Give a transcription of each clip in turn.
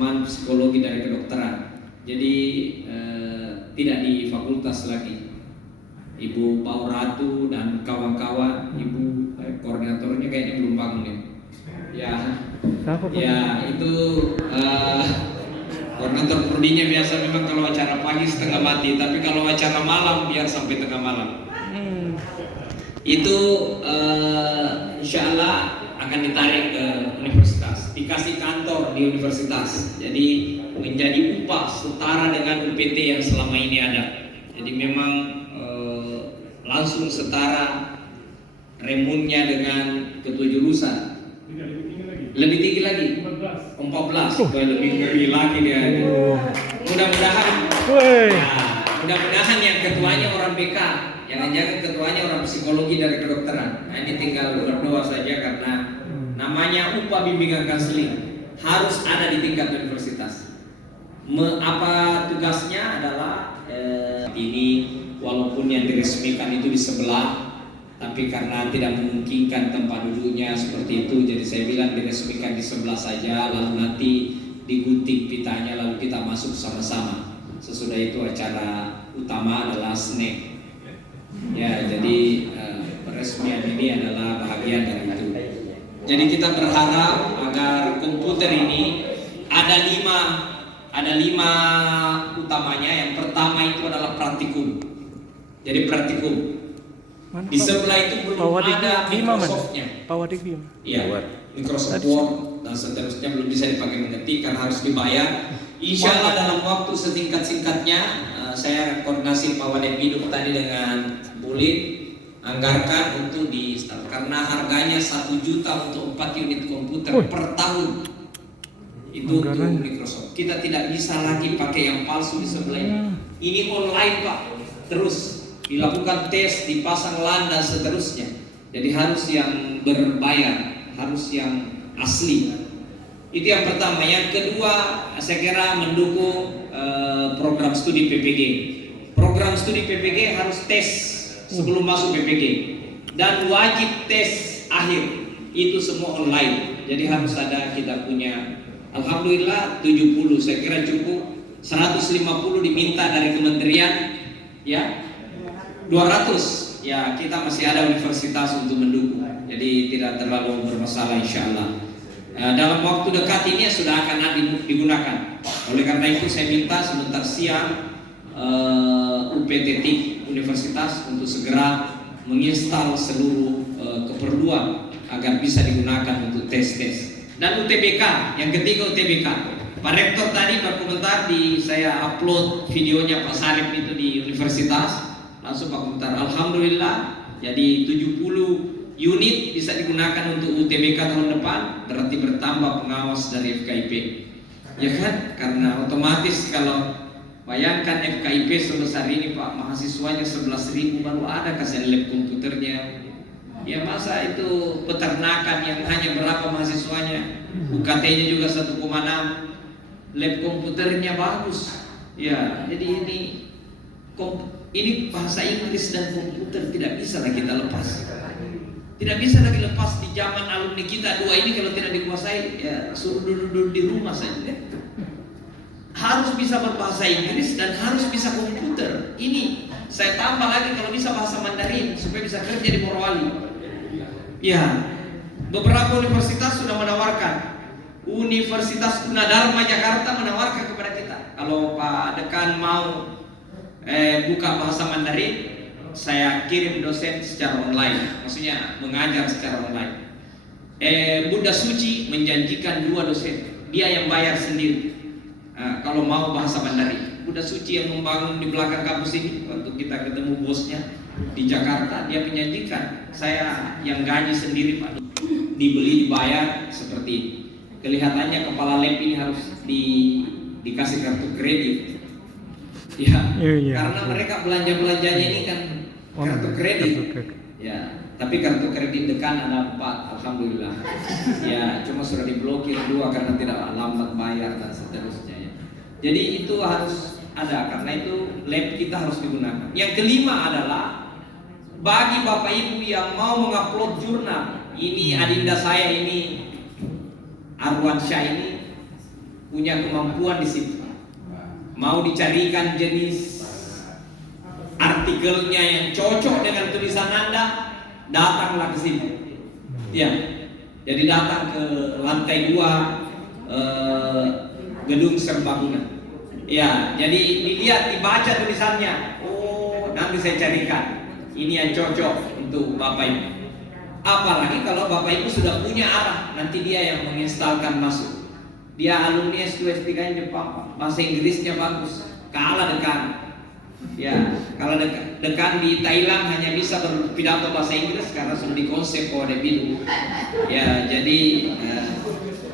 teman-teman psikologi dari kedokteran. Jadi tidak di fakultas lagi. Ibu Pau Ratu dan kawan-kawan, Ibu koordinatornya kayaknya belum bangun ya. Ya itu koordinator prodinya biasa memang kalau acara pagi setengah mati, tapi kalau acara malam biar sampai tengah malam. Itu insya Allah akan ditarik ke universitas, dikasih kantor di universitas, jadi menjadi upah setara dengan UPT yang selama ini ada. Jadi memang langsung setara remunnya dengan ketua jurusan. Lebih tinggi lagi 14, lebih ngeri lagi dia. Mudah-mudahan mudah-mudahan yang ketuanya orang BK, jangan-jangan ketuanya orang psikologi dari kedokteran. Nah, ini tinggal berdoa saja karena namanya upah bimbingan konseling harus ada di tingkat universitas. Apa tugasnya adalah ini walaupun yang diresmikan itu di sebelah, tapi karena tidak memungkinkan tempat duduknya seperti itu, jadi saya bilang diresmikan di sebelah saja, lalu nanti digunting pitanya, lalu kita masuk sama-sama. Sesudah itu acara utama adalah snack. Ya, jadi peresmian ini adalah bahagian dari itu. Jadi kita berharap agar komputer ini ada lima utamanya. Yang pertama itu adalah praktikum. Jadi praktikum. Di sebelah itu belum ada Microsoft-nya. Iya, Microsoft Word dan seterusnya belum bisa dipakai mengetik karena harus dibayar. Insya Allah dalam waktu sesingkat-singkatnya saya koordinasi Pak Wadet Biduk tadi dengan Bulit anggarkan untuk di-install karena harganya 1 juta untuk 4 unit komputer per tahun. Itu untuk Microsoft. Kita tidak bisa lagi pakai yang palsu di sebelah ini. Ini online Pak, terus dilakukan tes, dipasang LAN dan seterusnya. Jadi harus yang berbayar, harus yang asli. Itu yang pertama. Yang kedua, saya kira mendukung program studi PPG. Program studi PPG harus tes sebelum masuk PPG dan wajib tes akhir. Itu semua online. Jadi harus ada kita punya. Alhamdulillah 70, saya kira cukup. 150 diminta dari kementerian, ya. 200 ya, kita masih ada universitas untuk mendukung, jadi tidak terlalu bermasalah insya Allah. Dalam waktu dekat ini sudah akan digunakan. Oleh karena itu saya minta sebentar siang UPT Universitas untuk segera menginstal seluruh keperluan agar bisa digunakan untuk tes-tes. Dan UTBK, yang ketiga UTBK. Pak Rektor tadi berkomentar saya upload videonya Pak Sarip itu di universitas. Langsung Pak komentar, alhamdulillah jadi 70 unit bisa digunakan untuk UTBK tahun depan, berarti bertambah pengawas dari FKIP, ya kan? Karena otomatis kalau bayangkan FKIP sebesar ini Pak, mahasiswanya 11.000 baru ada kasihan lab komputernya. Ya masa itu peternakan yang hanya berapa mahasiswanya, UKT-nya juga 1,6, lab komputernya bagus. Ya, jadi ini bahasa Inggris dan komputer tidak bisa lagi kita lepas. Tidak bisa lagi lepas di zaman alumni kita dua ini. Kalau tidak dikuasai, ya suruh duduk di rumah saja. Harus bisa berbahasa Inggris dan harus bisa komputer. Ini saya tambah lagi kalau bisa bahasa Mandarin supaya bisa kerja di Morowali. Ya, beberapa universitas sudah menawarkan. Universitas Gunadarma Jakarta menawarkan kepada kita, kalau Pak Dekan mau buka bahasa Mandarin, saya kirim dosen secara online, maksudnya mengajar secara online. Bunda Suci menjanjikan 2 dosen, dia yang bayar sendiri. Kalau mau bahasa Mandarin, Bunda Suci yang membangun di belakang kampus ini, waktu kita ketemu bosnya di Jakarta, dia menjanjikan, saya yang gaji sendiri Pak, dibeli dibayar seperti ini. Kelihatannya kepala lab ini harus dikasih kartu kredit. Ya, karena mereka belanja-belanjanya ini kan kartu kredit. Ya, tapi kartu kredit Dekan ada 4, alhamdulillah. Ya, cuma sudah diblokir 2 karena tidak lambat bayar dan seterusnya. Ya. Jadi itu harus ada, karena itu lab kita harus digunakan. Yang kelima adalah bagi Bapak Ibu yang mau mengupload jurnal, ini adinda saya ini Arwansyah ini punya kemampuan di situ. Mau dicarikan jenis artikelnya yang cocok dengan tulisan Anda, datanglah ke sini. Ya, jadi datang ke lantai 2 gedung serbaguna. Ya, jadi dilihat, dibaca tulisannya. Oh, nanti saya carikan ini yang cocok untuk Bapak Ibu. Apalagi kalau Bapak Ibu sudah punya arah, nanti dia yang menginstalkan masuk. Dia alumni S2 S3 Jepang, bahasa Inggrisnya bagus, kalah dekan. Ya, kalau dekan di Thailand hanya bisa berpidato bahasa Inggris karena sudah dikonsep oleh Bidu. Ya, jadi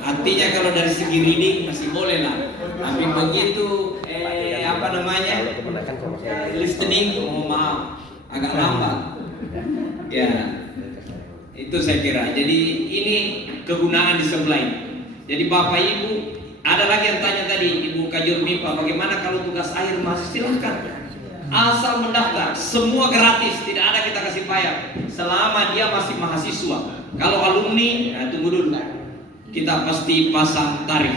artinya kalau dari segi reading masih boleh lah. Tapi begitu listening, maaf, agak lambat. Ya, itu saya kira. Jadi ini kegunaan di sebelah ini. Jadi Bapak Ibu, ada lagi yang tanya tadi, Ibu Kajur Mipa, bagaimana kalau tugas akhir masih? Silahkan, asal mendaftar, semua gratis, tidak ada kita kasih bayar, selama dia masih mahasiswa. Kalau alumni, tunggu dulu, kita pasti pasang tarif.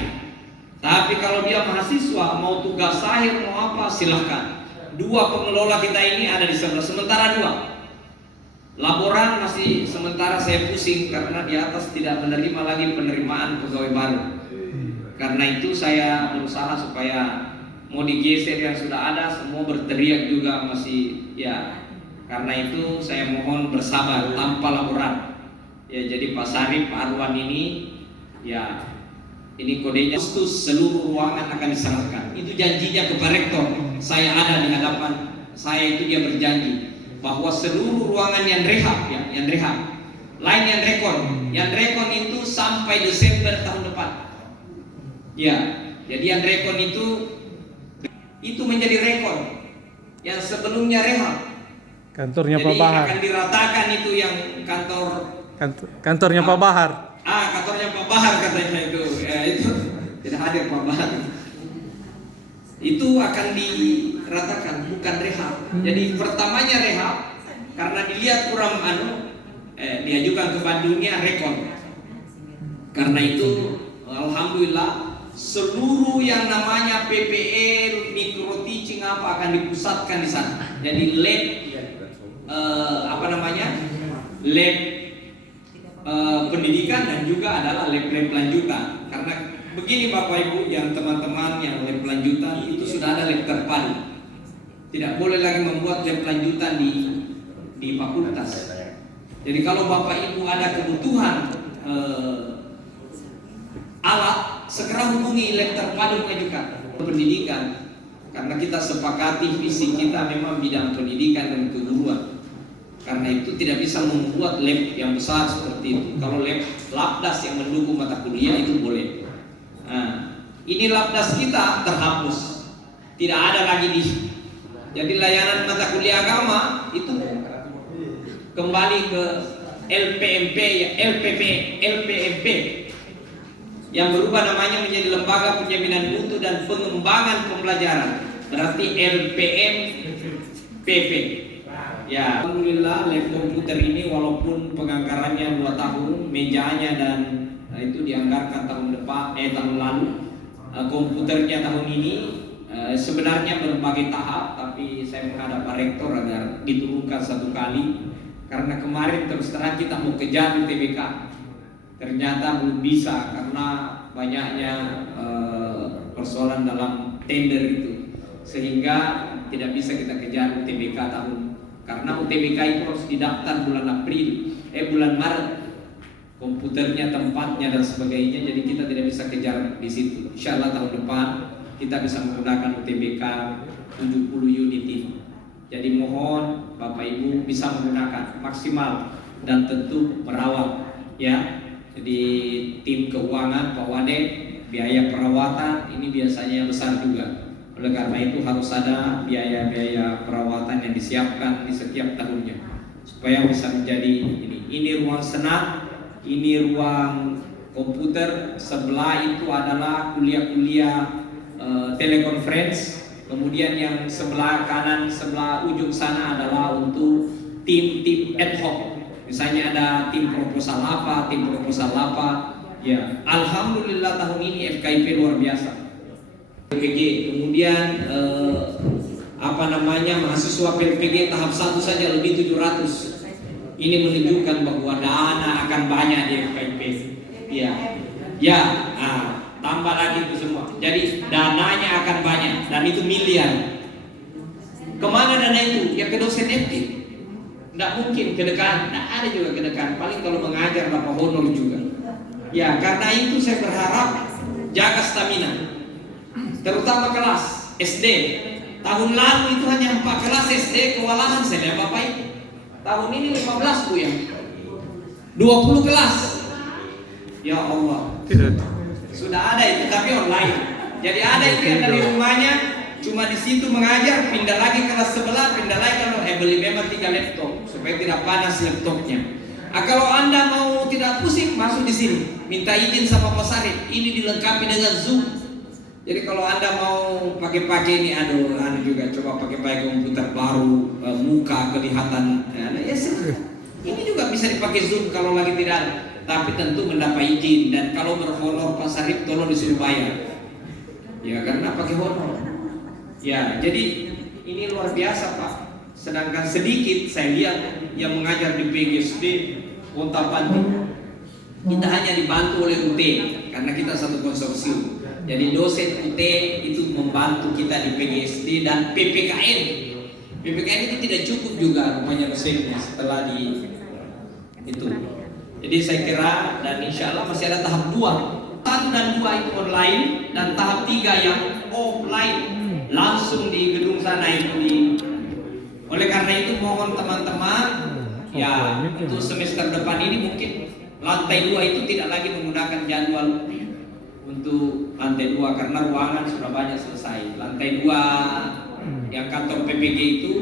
Tapi kalau dia mahasiswa, mau tugas akhir, mau apa, silahkan. 2 pengelola kita ini ada di sebelah, sementara 2. Laporan masih sementara saya pusing karena di atas tidak menerima lagi penerimaan pegawai baru. Karena itu saya berusaha supaya mau digeser yang sudah ada, semua berteriak juga masih ya. Karena itu saya mohon bersabar tanpa laporan. Ya, jadi Pak Sarif, Pak Arwan ini ya, ini kodenya Agustus seluruh ruangan akan diserahkan. Itu janjinya ke Pak Rektor. Saya ada di hadapan saya, itu dia berjanji bahwa seluruh ruangan yang rehab, ya, yang rehab, lain yang rekon itu sampai Desember tahun depan. Ya, jadi yang rekon itu menjadi rekon yang sebelumnya rehab. Kantornya jadi Pak Bahar. Akan diratakan itu yang kantornya Pak Bahar. Kantornya Pak Bahar katanya itu. Ya, itu tidak hadir Pak Bahar. Itu akan diratakan, bukan rehab. Jadi pertamanya rehab karena dilihat kurang diajukan ke Bandungnya rekon. Karena itu alhamdulillah seluruh yang namanya PPL, mikro teaching apa akan dipusatkan di sana. Jadi lab lab pendidikan dan juga adalah lab-lab lanjutan. Karena begini Bapak Ibu, yang teman-teman yang lab lanjutan itu sudah ada lab terpadu. Tidak boleh lagi membuat lab lanjutan di fakultas. Jadi kalau Bapak Ibu ada kebutuhan alat, segera hubungi lab terpadu mengajukan pendidikan. Karena kita sepakati visi kita memang bidang pendidikan dan keguruan. Karena itu tidak bisa membuat lab yang besar seperti itu. Kalau labdas yang mendukung mata kuliah itu boleh. Nah, ini labdas kita terhapus, tidak ada lagi jadi layanan mata kuliah agama itu kembali ke LPMP ya, LPMP yang berubah namanya menjadi Lembaga Penjaminan Mutu dan Pengembangan Pembelajaran, berarti LPMPP. Ya, alhamdulillah lab komputer ini walaupun penganggarannya 2 tahun, mejanya dan itu dianggarkan tahun lalu, komputernya tahun ini sebenarnya berbagai tahap, tapi saya menghadap Pak Rektor agar diturunkan 1 kali karena kemarin terus terang kita mau kejar UTBK, ternyata belum bisa karena banyaknya persoalan dalam tender itu, sehingga tidak bisa kita kejar UTBK karena UTBK itu harus didaftar bulan Maret, komputernya, tempatnya dan sebagainya. Jadi kita tidak bisa kejar di situ. Insya Allah tahun depan kita bisa menggunakan UTBK 70 unit ini. Jadi mohon Bapak Ibu bisa menggunakan maksimal dan tentu merawat ya. Jadi tim keuangan Pak Wade, biaya perawatan ini biasanya besar juga. Oleh karena itu harus ada biaya-biaya perawatan yang disiapkan di setiap tahunnya supaya bisa menjadi ini ruang senam, ini ruang komputer, sebelah itu adalah kuliah-kuliah telekonferensi, kemudian yang sebelah kanan, sebelah ujung sana adalah untuk tim-tim ad hoc. Misalnya ada tim proposal apa, Ya, alhamdulillah tahun ini FKIP luar biasa. PPG, kemudian mahasiswa PPG tahap 1 saja lebih 700. Ini menunjukkan bahwa dana akan banyak di FKIP. Ya, tambah lagi itu semua. Jadi dananya akan banyak dan itu miliar. Kemana dana itu? Ya ke dosen FT. Tidak mungkin ke dekan, tidak ada juga ke dekan. Paling kalau mengajar dapat honor juga. Ya, karena itu saya berharap jaga stamina, terutama kelas SD. Tahun lalu itu hanya 4 kelas SD, kewalahan saya lihat Bapak itu. Tahun ini 15 Bu ya, 20 kelas. Ya Allah, sudah ada itu tapi online. Jadi ada itu yang dari rumahnya cuma di situ mengajar, pindah lagi kelas sebelah, pindah lagi kalau beli memang 3 laptop supaya tidak panas laptopnya. Kalau Anda mau tidak pusing, masuk di sini, minta izin sama Pak Sarip. Ini dilengkapi dengan Zoom. Jadi kalau Anda mau pakai ini, juga coba pakai komputer baru, muka kelihatan, ya sih. Ini juga bisa dipakai Zoom kalau lagi tidak ada. Tapi tentu mendapat izin, dan kalau berhonor Pak Sarip tolong disuruh bayar. Ya karena pakai honor. Ya jadi ini luar biasa Pak. Sedangkan sedikit saya lihat yang mengajar di PGSD Kota Bandung, kita hanya dibantu oleh UT karena kita satu konsorsium. Jadi dosen UT itu membantu kita di PGSD dan PPKN. PPKN itu tidak cukup juga rupanya dosennya setelah di itu. Jadi saya kira dan insya Allah masih ada tahap 2. 1 dan 2 itu online dan tahap 3 yang offline langsung di gedung sana itu di. Oleh karena itu mohon teman-teman ya untuk semester depan ini mungkin lantai 2 itu tidak lagi menggunakan jadwal untuk lantai 2 karena ruangan sudah banyak selesai. Lantai 2 yang kantor PPG itu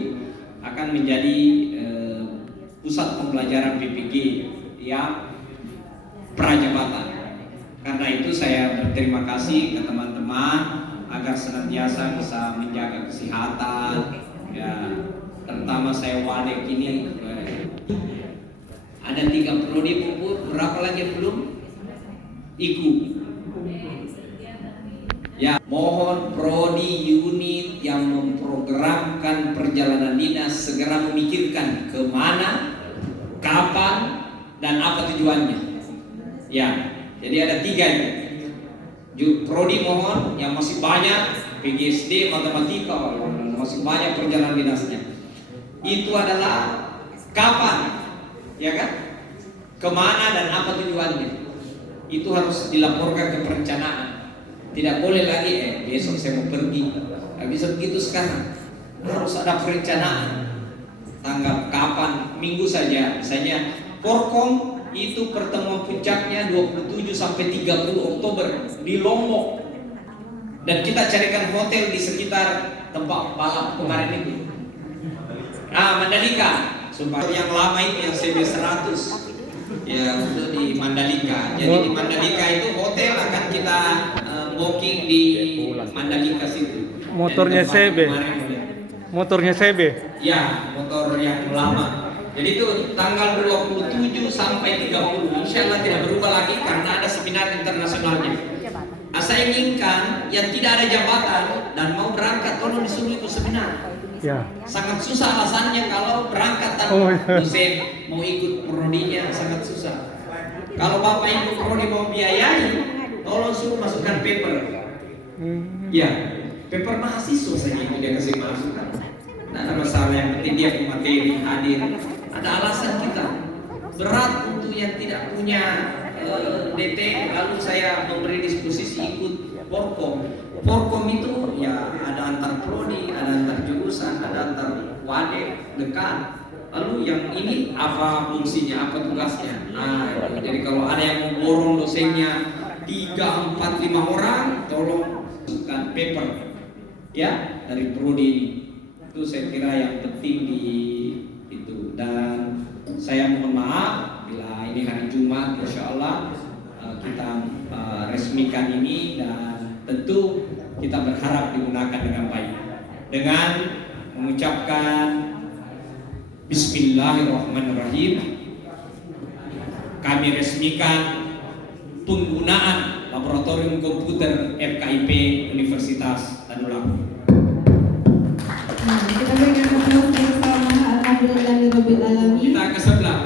akan menjadi pusat pembelajaran PPG yang prajabatan. Karena itu saya berterima kasih ke teman-teman agar senantiasa bisa menjaga kesehatan ya, terutama saya wadek ini ada 3 prodi pupur, berapa lagi belum? IKU. Ya, mohon prodi unit yang memprogramkan perjalanan dinas segera memikirkan kemana, kapan, dan apa tujuannya. Ya, jadi ada 3 itu. Prodi mohon yang masih banyak PGSD matematika masih banyak perjalanan dinasnya. Itu adalah kapan, ya kan? Kemana dan apa tujuannya. Itu harus dilaporkan ke perencanaan. Tidak boleh lagi besok saya mau pergi. Tidak bisa begitu sekarang. Harus ada perencanaan. Tanggal kapan, minggu saja. Misalnya Porkom itu pertemuan puncaknya 27 sampai 30 Oktober di Lombok. Dan kita carikan hotel di sekitar tempat balap kemarin itu. Mandalika. Sumpah yang lama itu yang CB 100. Ya, untuk di Mandalika. Jadi di Mandalika itu hotel akan kita booking di Mandalika situ. Motornya CB. Motornya CB. Ya, motor yang lama. Jadi itu tanggal 27 sampai 30. Insya Allah tidak berubah lagi karena ada seminar internasionalnya. Saya inginkan yang tidak ada jabatan dan mau berangkat tolong disuruh ikut seminar. Ya. Sangat susah alasannya kalau berangkat tanpa dosen mau ikut prodinya sangat susah. Kalau Bapak Ibu prodi mau biayai, tolong suruh masukkan paper. Ya, paper mahasiswa saja yang dia kasih masukan. Tidak ada masalah, yang penting dia punya materi hadir. Ada alasan kita berat untuk yang tidak punya DT, lalu saya memberi disposisi ikut Porkom. Porkom itu ya ada antar prodi, ada antar jurusan, ada antar wadek, dekan. Lalu yang ini apa fungsinya, apa tugasnya? Nah, itu. Jadi kalau ada yang mau borong dosennya 3, 4, 5 orang, tolong masukkan paper ya dari prodi ini. Itu saya kira yang penting di itu. Dan saya mohon maaf bila ini hari Jumat, insya Allah kita resmikan ini dan tentu kita berharap digunakan dengan baik dengan mengucapkan Bismillahirrahmanirrahim. Kami resmikan penggunaan laboratorium komputer FKIP Universitas Tadulako. Nah, kita berikan aplaus bersama. Alhamdulillahirabbil alamin. Kita ke sebelah.